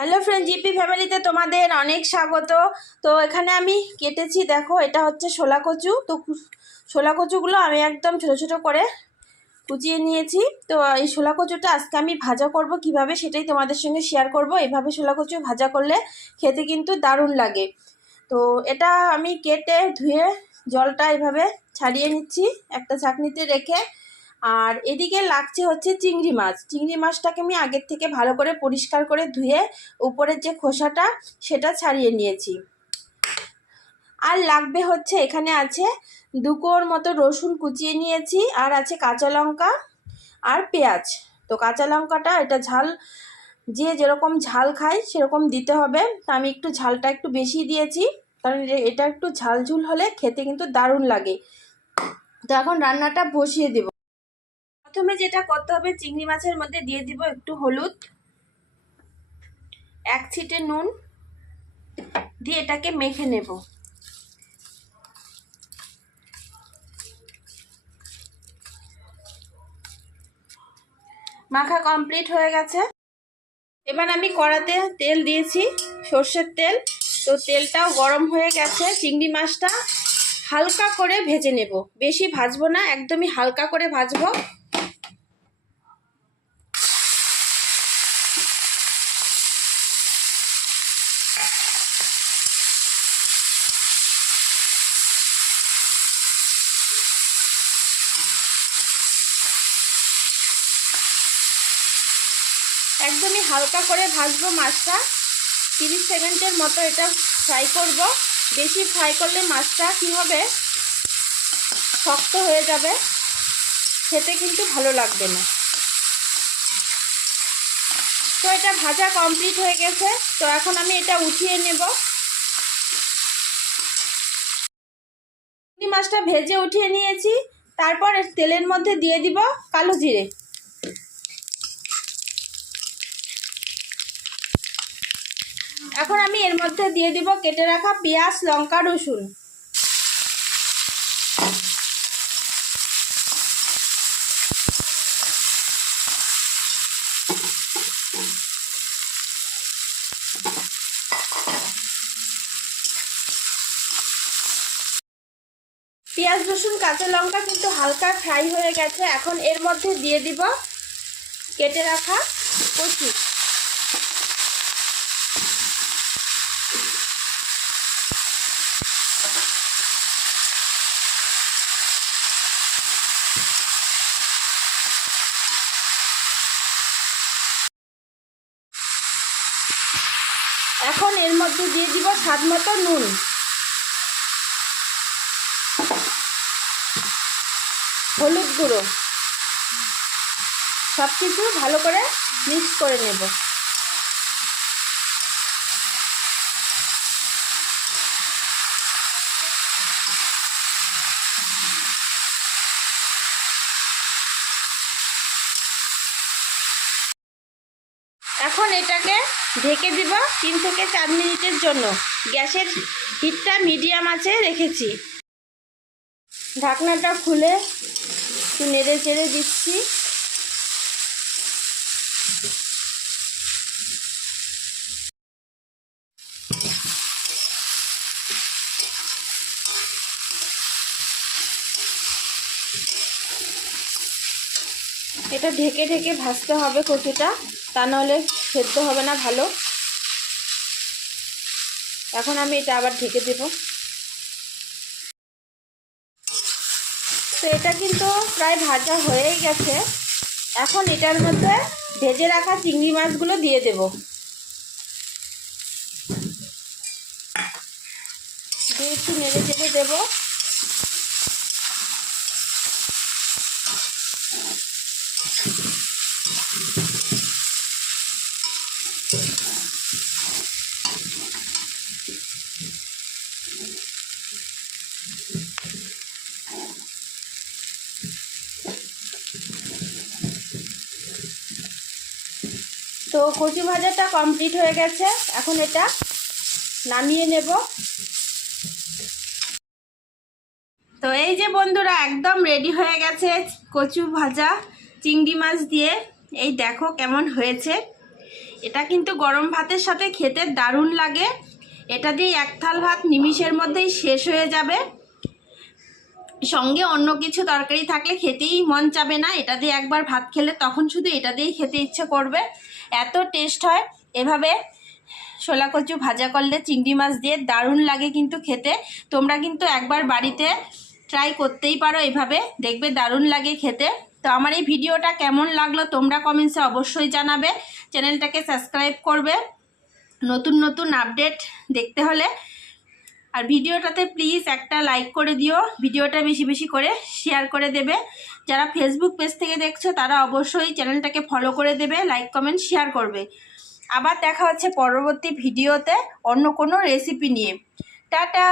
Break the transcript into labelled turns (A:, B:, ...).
A: Hello friend GP ফ্যামিলিতে তোমাদের অনেক স্বাগত। তো এখানে আমি কেটেছি, দেখো, এটা হচ্ছে শোলা কচু। তো শোলা কচুগুলো আমি একদম ছোটো ছোটো করে কুচিয়ে নিয়েছি। তো এই শোলা কচুটা আজকে আমি ভাজা করব কীভাবে সেটাই তোমাদের সঙ্গে শেয়ার করব। এভাবে শোলা কচু ভাজা করলে খেতে কিন্তু দারুণ লাগে। তো এটা আমি কেটে ধুয়ে জলটা এভাবে ছাড়িয়ে নিচ্ছি। একটা চাকনিতে রেখে আর এদিকে লাগছে হচ্ছে চিংড়ি মাছ। চিংড়ি মাছটাকে আমি আগের থেকে ভালো করে পরিষ্কার করে ধুয়ে উপরের যে খোসাটা, সেটা ছাড়িয়ে নিয়েছি। আর লাগবে হচ্ছে এখানে আছে দুকোর মতো রসুন কুচিয়ে নিয়েছি, আর আছে কাঁচা লঙ্কা আর পেঁয়াজ। তো কাঁচা লঙ্কাটা এটা ঝাল, যে যেরকম ঝাল খায় সেরকম দিতে হবে। তা আমি একটু ঝালটা একটু বেশি দিয়েছি, কারণ এটা একটু ঝাল ঝুল হলে খেতে কিন্তু দারুণ লাগে। তো এখন রান্নাটা বসিয়ে দেব। প্রথমে যেটা করতে হবে, চিংড়ি মাছের মধ্যে দিয়ে দিব একটু হলুদ, এক ছিটে নুন, দিয়ে এটাকে মেখে নেব। মাখা কমপ্লিট হয়ে গেছে। এবার আমি কড়াতে তেল দিয়েছি, সর্ষের তেল। তো তেলটাও গরম হয়ে গেছে। চিংড়ি মাছটা হালকা করে ভেজে নেব। বেশি ভাজবো না, একদমই হালকা করে ভাজবো। একদমই হালকা করে ভাজবো মাছটা। তিরিশ সেকেন্ডের মতো এটা ফ্রাই করব। বেশি ফ্রাই করলে মাছটা কী হবে? শক্ত হয়ে যাবে। খেতে কিন্তু ভালো লাগবে না। তো এটা ভাজা কমপ্লিট হয়ে গেছে। তো এখন আমি এটা উঠিয়ে নেব। মাছটা ভেজে উঠিয়ে নিয়েছি। তারপর তেলের মধ্যে দিয়ে দিব কালো জিরে। এখন আমি এর মধ্যে দিয়ে দিব কেটে রাখা পেঁয়াজ, লঙ্কা, রসুন। পেঁয়াজ, রসুন, কাঁচা লঙ্কা কিন্তু হালকা ফ্রাই হয়ে গেছে। এখন এর মধ্যে দিয়ে দিব কেটে রাখা কচু। এখন এর মধ্যে দিয়ে দিব স্বাদ মতো নুন। হলুদ গুঁড়ো। সব কিছু ভালো করে মিক্স করে নেব। এখন এটাকে ঢেকে দিব তিন থেকে চার মিনিটের জন্য। গ্যাসের হিটটা মিডিয়াম আছে রেখেছি। ঢাকনাটা খুলে একটু নেড়ে চেড়ে দিচ্ছি। এটা ঢেকে ঢেকে ভাজতে হবে কচুটা, তা নাহলে সেদ্ধ হবে না ভালো। এখন আমি এটা আবার ঢেকে দেব। তো এটা কিন্তু প্রায় ভাজা হয়েই গেছে। এখন এটার মধ্যে ভেজে রাখা চিংড়ি মাছগুলো দিয়ে দেব। দিয়ে একটু নেড়ে চেড়ে দেবো। তো কচু ভাজাটা কমপ্লিট হয়ে গেছে। এখন এটা নামিয়ে নেব। তো এই যে বন্ধুরা, একদম রেডি হয়ে গেছে কচু ভাজা চিংড়ি মাছ দিয়ে। এই দেখো কেমন হয়েছে। এটা কিন্তু গরম ভাতের সাথে খেতে দারুণ লাগে। এটা দিয়ে এক থাল ভাত নিমিষের মধ্যেই শেষ হয়ে যাবে। সঙ্গে অন্য কিছু তরকারি থাকলে খেতেই মন চাবে না। এটা দিয়ে একবার ভাত খেলে তখন শুধু এটা দিয়েই খেতে ইচ্ছে করবে। এত টেস্ট হয়। এভাবে শোলা কচু ভাজা করলে চিংড়ি মাছ দিয়ে দারুণ লাগে কিন্তু খেতে। তোমরা কিন্তু একবার বাড়িতে ট্রাই করতেই পারো এভাবে। দেখবে দারুণ লাগে খেতে। তো আমার এই ভিডিওটা কেমন লাগল তোমরা কমেন্টসে অবশ্যই জানাবে। চ্যানেলটাকে সাবস্ক্রাইব করবে। নতুন নতুন আপডেট দেখতে হলে আর ভিডিওটাতে প্লিজ একটা লাইক করে দিও। ভিডিওটা বেশি বেশি করে শেয়ার করে দেবে। যারা ফেসবুক পেজ থেকে দেখছ, তারা অবশ্যই চ্যানেলটাকে ফলো করে দেবে লাইক কমেন্ট শেয়ার করবে। আবার দেখা হচ্ছে পরবর্তী ভিডিওতে অন্য কোনো রেসিপি নিয়ে। টাটা!